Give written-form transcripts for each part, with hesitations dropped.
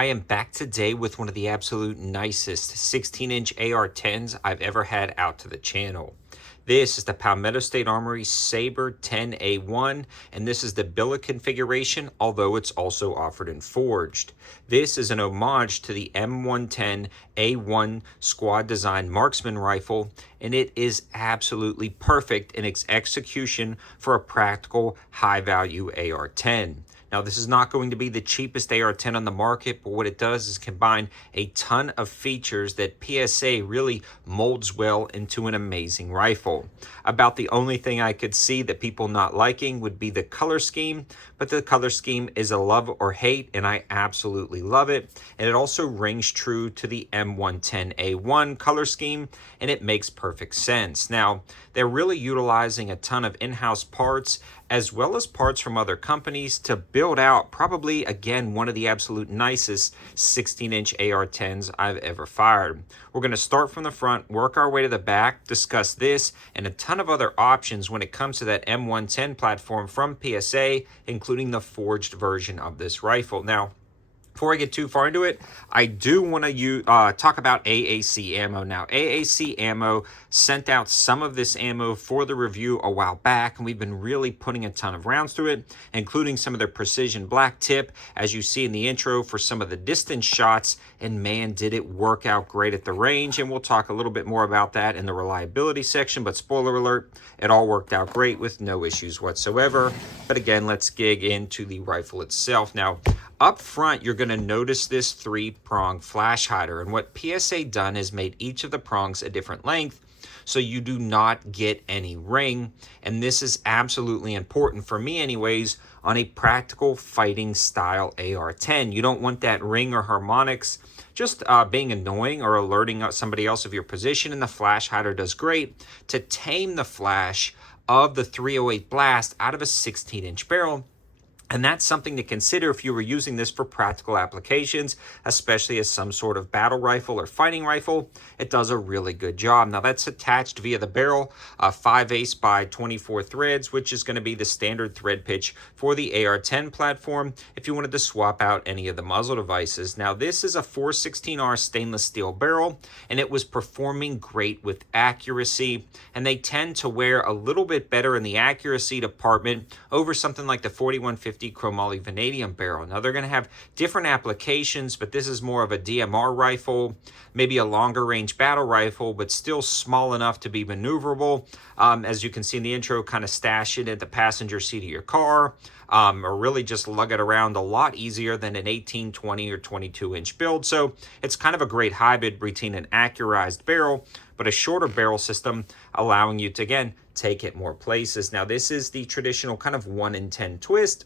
I am back today with one of the absolute nicest 16-inch AR-10s I've ever had out to the channel. This is the Palmetto State Armory SABRE-10A1, and this is the billet configuration, although it's also offered in forged. This is an homage to the M110A1 squad design marksman rifle, and it is absolutely perfect in its execution for a practical, high-value AR-10. Now, this is not going to be the cheapest AR-10 on the market, but what it does is combine a ton of features that PSA really molds well into an amazing rifle. About the only thing I could see that people not liking would be the color scheme, but the color scheme is a love or hate, and I absolutely love it. And it also rings true to the M110A1 color scheme, and it makes perfect sense. Now, they're really utilizing a ton of in-house parts as well as parts from other companies to build out probably, again, one of the absolute nicest 16-inch AR-10s I've ever fired. We're going to start from the front, work our way to the back, discuss this and a ton of other options when it comes to that M110 platform from PSA, including the forged version of this rifle. Now, before I get too far into it, I do want to talk about AAC ammo. Now, AAC ammo sent out some of this ammo for the review a while back, and we've been really putting a ton of rounds through it, including some of their precision black tip, as you see in the intro, for some of the distance shots, and man, did it work out great at the range, and we'll talk a little bit more about that in the reliability section, but spoiler alert, it all worked out great with no issues whatsoever. But again, let's dig into the rifle itself. Now, up front, you're going to notice this 3-prong flash hider, and what PSA done is made each of the prongs a different length so you do not get any ring, and this is absolutely important for me anyways on a practical fighting style AR-10. You don't want that ring or harmonics just being annoying or alerting somebody else of your position, and the flash hider does great to tame the flash of the 308 blast out of a 16-inch barrel. And that's something to consider if you were using this for practical applications, especially as some sort of battle rifle or fighting rifle. It does a really good job. Now, that's attached via the barrel, 5/8 by 24 threads, which is going to be the standard thread pitch for the AR-10 platform if you wanted to swap out any of the muzzle devices. Now, this is a 416R stainless steel barrel, and it was performing great with accuracy, and they tend to wear a little bit better in the accuracy department over something like the 4150 chromoly vanadium barrel. Now, they're going to have different applications, but this is more of a DMR rifle, maybe a longer range battle rifle, but still small enough to be maneuverable. As you can see in the intro, kind of stash it at the passenger seat of your car, or really just lug it around a lot easier than an 18, 20, or 22-inch build. So it's kind of a great hybrid between an accurized barrel, but a shorter barrel system, allowing you to, again, take it more places. Now, this is the traditional kind of 1 in 10 twist,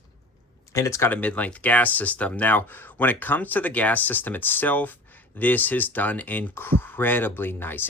and it's got a mid-length gas system. Now, when it comes to the gas system itself, this is done incredibly nice.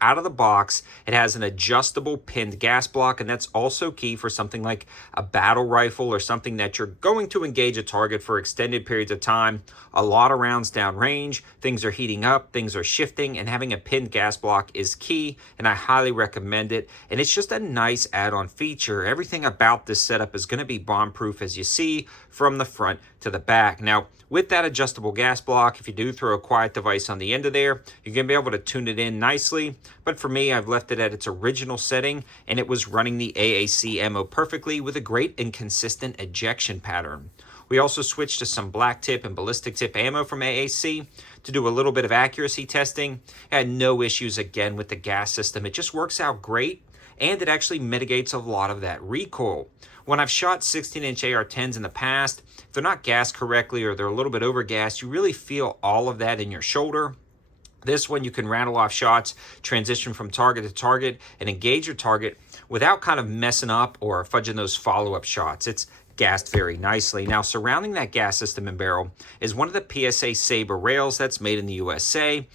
Out of the box, it has an adjustable pinned gas block, and that's also key for something like a battle rifle or something that you're going to engage a target for extended periods of time, a lot of rounds downrange, things are heating up, things are shifting, and having a pinned gas block is key, and I highly recommend it. And it's just a nice add-on feature. Everything about this setup is going to be bomb-proof, as you see, from the front to the back. Now, with that adjustable gas block, if you do throw a quiet device on the end of there, you're going to be able to tune it in nicely. But for me, I've left it at its original setting, and it was running the AAC ammo perfectly with a great and consistent ejection pattern. We also switched to some black tip and ballistic tip ammo from AAC to do a little bit of accuracy testing. I had no issues again with the gas system. It just works out great, and it actually mitigates a lot of that recoil. When I've shot 16-inch AR-10s in the past, if they're not gassed correctly or they're a little bit over-gassed, you really feel all of that in your shoulder. This one, you can rattle off shots, transition from target to target, and engage your target without kind of messing up or fudging those follow-up shots. It's gassed very nicely. Now, surrounding that gas system and barrel is one of the PSA Sabre rails that's made in the USA,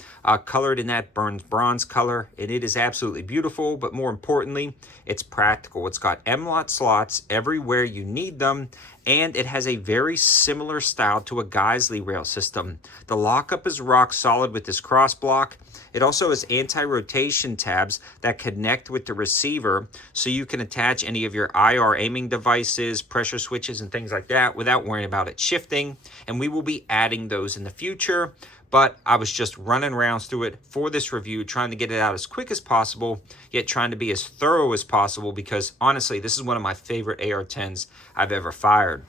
colored in that burnt bronze color, and it is absolutely beautiful, but more importantly, it's practical. It's got M-LOT slots everywhere you need them, and it has a very similar style to a Geisley rail system. The lockup is rock solid with this cross block, It also has anti-rotation tabs that connect with the receiver, so you can attach any of your IR aiming devices, pressure switches, and things like that without worrying about it shifting. And we will be adding those in the future. But I was just running rounds through it for this review, trying to get it out as quick as possible, yet trying to be as thorough as possible, because honestly, this is one of my favorite AR-10s I've ever fired.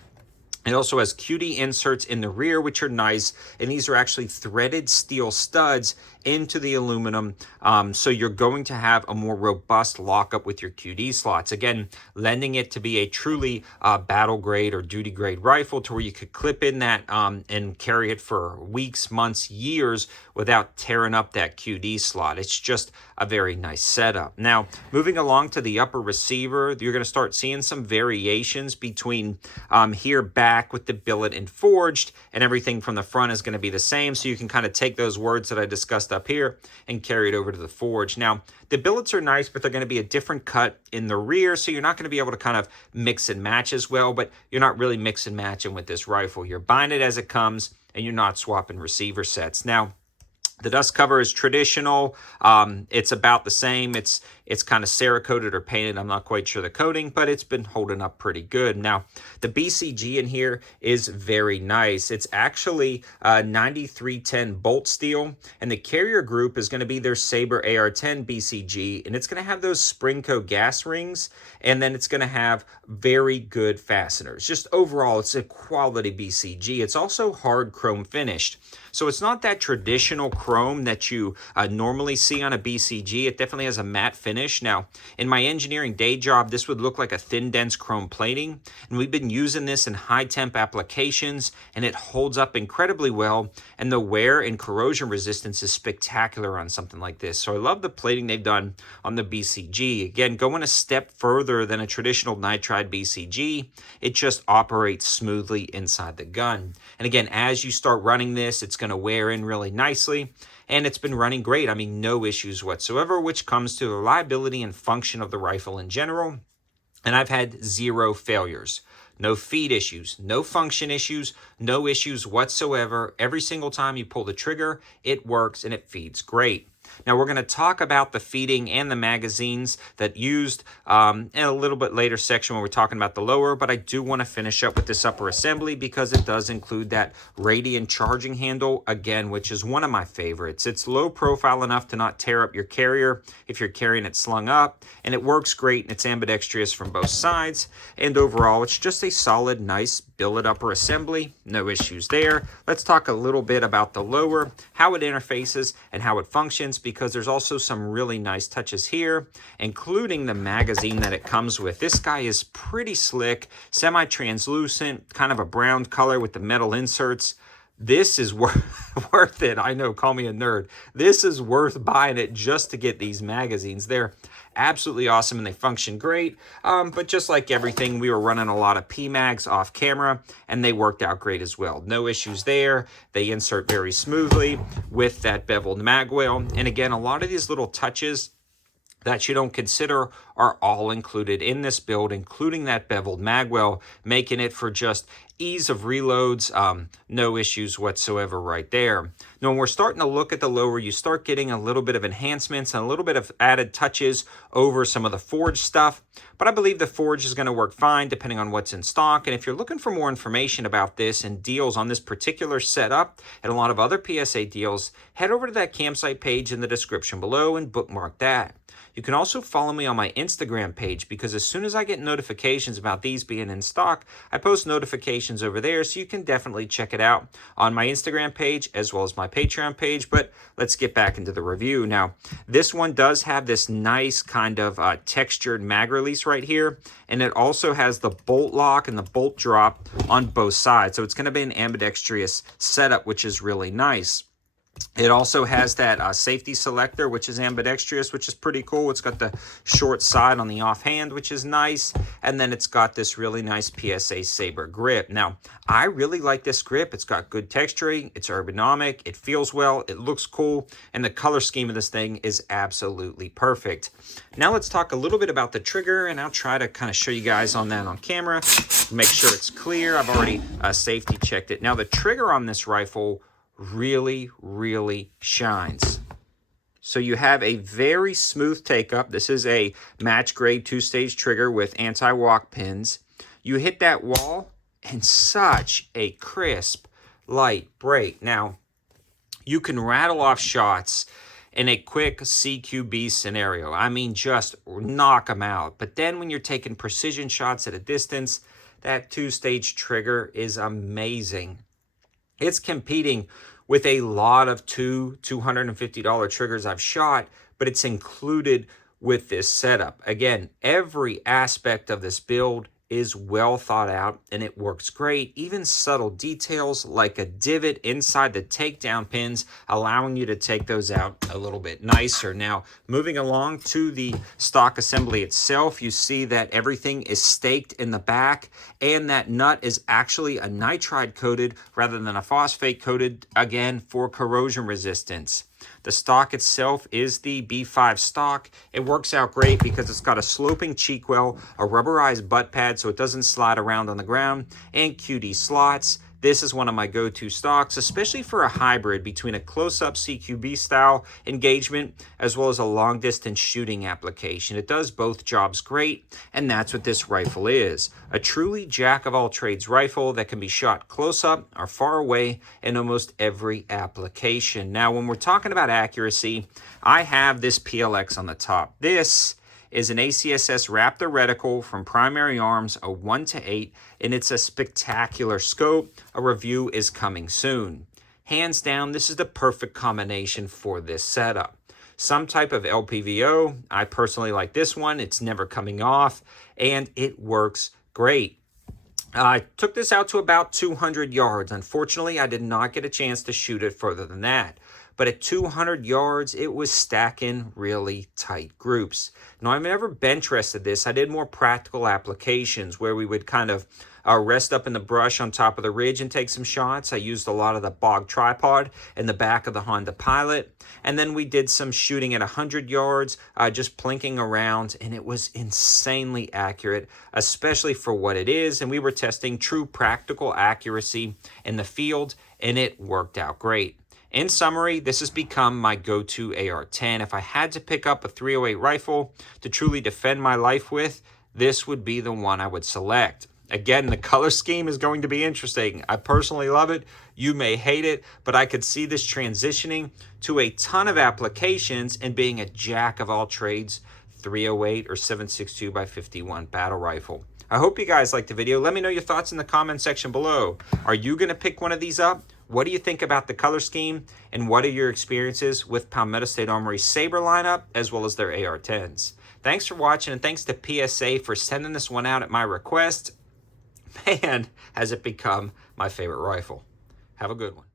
It also has QD inserts in the rear, which are nice, and these are actually threaded steel studs into the aluminum, so you're going to have a more robust lockup with your QD slots. Again, lending it to be a truly battle grade or duty grade rifle, to where you could clip in that and carry it for weeks, months, years without tearing up that QD slot. It's just a very nice setup. Now, moving along to the upper receiver, you're going to start seeing some variations between here back with the billet and forged, and everything from the front is going to be the same, so you can kind of take those words that I discussed up here and carry it over to the forge. Now, the billets are nice, but they're going to be a different cut in the rear, so you're not going to be able to kind of mix and match as well, but you're not really mix and matching with this rifle. You're buying it as it comes, and you're not swapping receiver sets. Now, the dust cover is traditional. It's about the same. It's kind of Cerakoted or painted. I'm not quite sure the coating, but it's been holding up pretty good. Now, the BCG in here is very nice. It's actually 9310 bolt steel, and the carrier group is going to be their Sabre AR-10 BCG, and it's going to have those Springco gas rings, and then it's going to have very good fasteners. Just overall, it's a quality BCG. It's also hard chrome finished. So it's not that traditional chrome that you normally see on a BCG. It definitely has a matte finish. Now, in my engineering day job, this would look like a thin, dense chrome plating. And we've been using this in high temp applications, and it holds up incredibly well. And the wear and corrosion resistance is spectacular on something like this. So I love the plating they've done on the BCG. Again, going a step further than a traditional nitride BCG, it just operates smoothly inside the gun. And again, as you start running this, it's going to wear in really nicely, and it's been running great. I mean, no issues whatsoever, which comes to the reliability and function of the rifle in general. And I've had zero failures. No feed issues, no function issues, no issues whatsoever. Every single time you pull the trigger, it works and it feeds great. Now, we're going to talk about the feeding and the magazines that used in a little bit later section when we're talking about the lower, but I do want to finish up with this upper assembly because it does include that radiant charging handle, again, which is one of my favorites. It's low profile enough to not tear up your carrier if you're carrying it slung up, and it works great, and it's ambidextrous from both sides, and overall, it's just a solid, nice billet upper assembly. No issues there. Let's talk a little bit about the lower, how it interfaces, and how it functions, because there's also some really nice touches here, including the magazine that it comes with. This guy is pretty slick, semi-translucent, kind of a brown color with the metal inserts. This is worth it. I know, call me a nerd. This is worth buying it just to get these magazines. They're absolutely awesome and they function great. But just like everything, we were running a lot of PMags off camera and they worked out great as well. No issues there. They insert very smoothly with that beveled mag well. And again, a lot of these little touches that you don't consider are all included in this build, including that beveled magwell, making it for just ease of reloads, no issues whatsoever right there. Now, when we're starting to look at the lower, you start getting a little bit of enhancements and a little bit of added touches over some of the forged stuff, but I believe the forge is going to work fine depending on what's in stock. And if you're looking for more information about this and deals on this particular setup and a lot of other PSA deals, head over to that campsite page in the description below and bookmark that. You can also follow me on my Instagram page, because as soon as I get notifications about these being in stock, I post notifications over there, so you can definitely check it out on my Instagram page as well as my Patreon page. But let's get back into the review. Now, this one does have this nice kind of textured mag release right here, and it also has the bolt lock and the bolt drop on both sides. So it's going to be an ambidextrous setup, which is really nice. It also has that safety selector, which is ambidextrous, which is pretty cool. It's got the short side on the offhand, which is nice. And then it's got this really nice PSA Sabre grip. Now, I really like this grip. It's got good texturing. It's ergonomic. It feels well. It looks cool. And the color scheme of this thing is absolutely perfect. Now, let's talk a little bit about the trigger, and I'll try to kind of show you guys on that on camera. Make sure it's clear. I've already safety checked it. Now, the trigger on this rifle really shines. So you have a very smooth take-up. This is a match grade 2-stage trigger with anti-walk pins. You hit that wall and such a crisp, light break. Now, you can rattle off shots in a quick CQB scenario. I mean, just knock them out. But then when you're taking precision shots at a distance, that 2-stage trigger is amazing. It's competing with a lot of $250 triggers I've shot, but it's included with this setup. Again, every aspect of this build is well thought out and it works great. Even subtle details like a divot inside the takedown pins, allowing you to take those out a little bit nicer. Now, moving along to the stock assembly itself, you see that everything is staked in the back and that nut is actually a nitride coated rather than a phosphate coated, again, for corrosion resistance. The stock itself is the B5 stock. It works out great because it's got a sloping cheek well, a rubberized butt pad so it doesn't slide around on the ground, and QD slots. This is one of my go-to stocks, especially for a hybrid between a close-up CQB style engagement as well as a long-distance shooting application. It does both jobs great, and that's what this rifle is. A truly jack-of-all-trades rifle that can be shot close-up or far away in almost every application. Now, when we're talking about accuracy, I have this PLX on the top. This is an ACSS Raptor reticle from Primary Arms, a 1:8, and it's a spectacular scope. A review is coming soon. Hands down, this is the perfect combination for this setup. Some type of LPVO. I personally like this one. It's never coming off, and it works great. I took this out to about 200 yards. Unfortunately, I did not get a chance to shoot it further than that. But at 200 yards, it was stacking really tight groups. Now, I've never bench rested this. I did more practical applications where we would kind of rest up in the brush on top of the ridge and take some shots. I used a lot of the Bog tripod in the back of the Honda Pilot. And then we did some shooting at 100 yards, just plinking around, and it was insanely accurate, especially for what it is. And we were testing true practical accuracy in the field, and it worked out great. In summary, this has become my go-to AR-10. If I had to pick up a 308 rifle to truly defend my life with, this would be the one I would select. Again, the color scheme is going to be interesting. I personally love it. You may hate it, but I could see this transitioning to a ton of applications and being a jack of all trades 308 or 7.62 x 51 battle rifle. I hope you guys liked the video. Let me know your thoughts in the comment section below. Are you going to pick one of these up? What do you think about the color scheme? And what are your experiences with Palmetto State Armory's Sabre lineup as well as their AR-10s? Thanks for watching, and thanks to PSA for sending this one out at my request. Man, has it become my favorite rifle. Have a good one.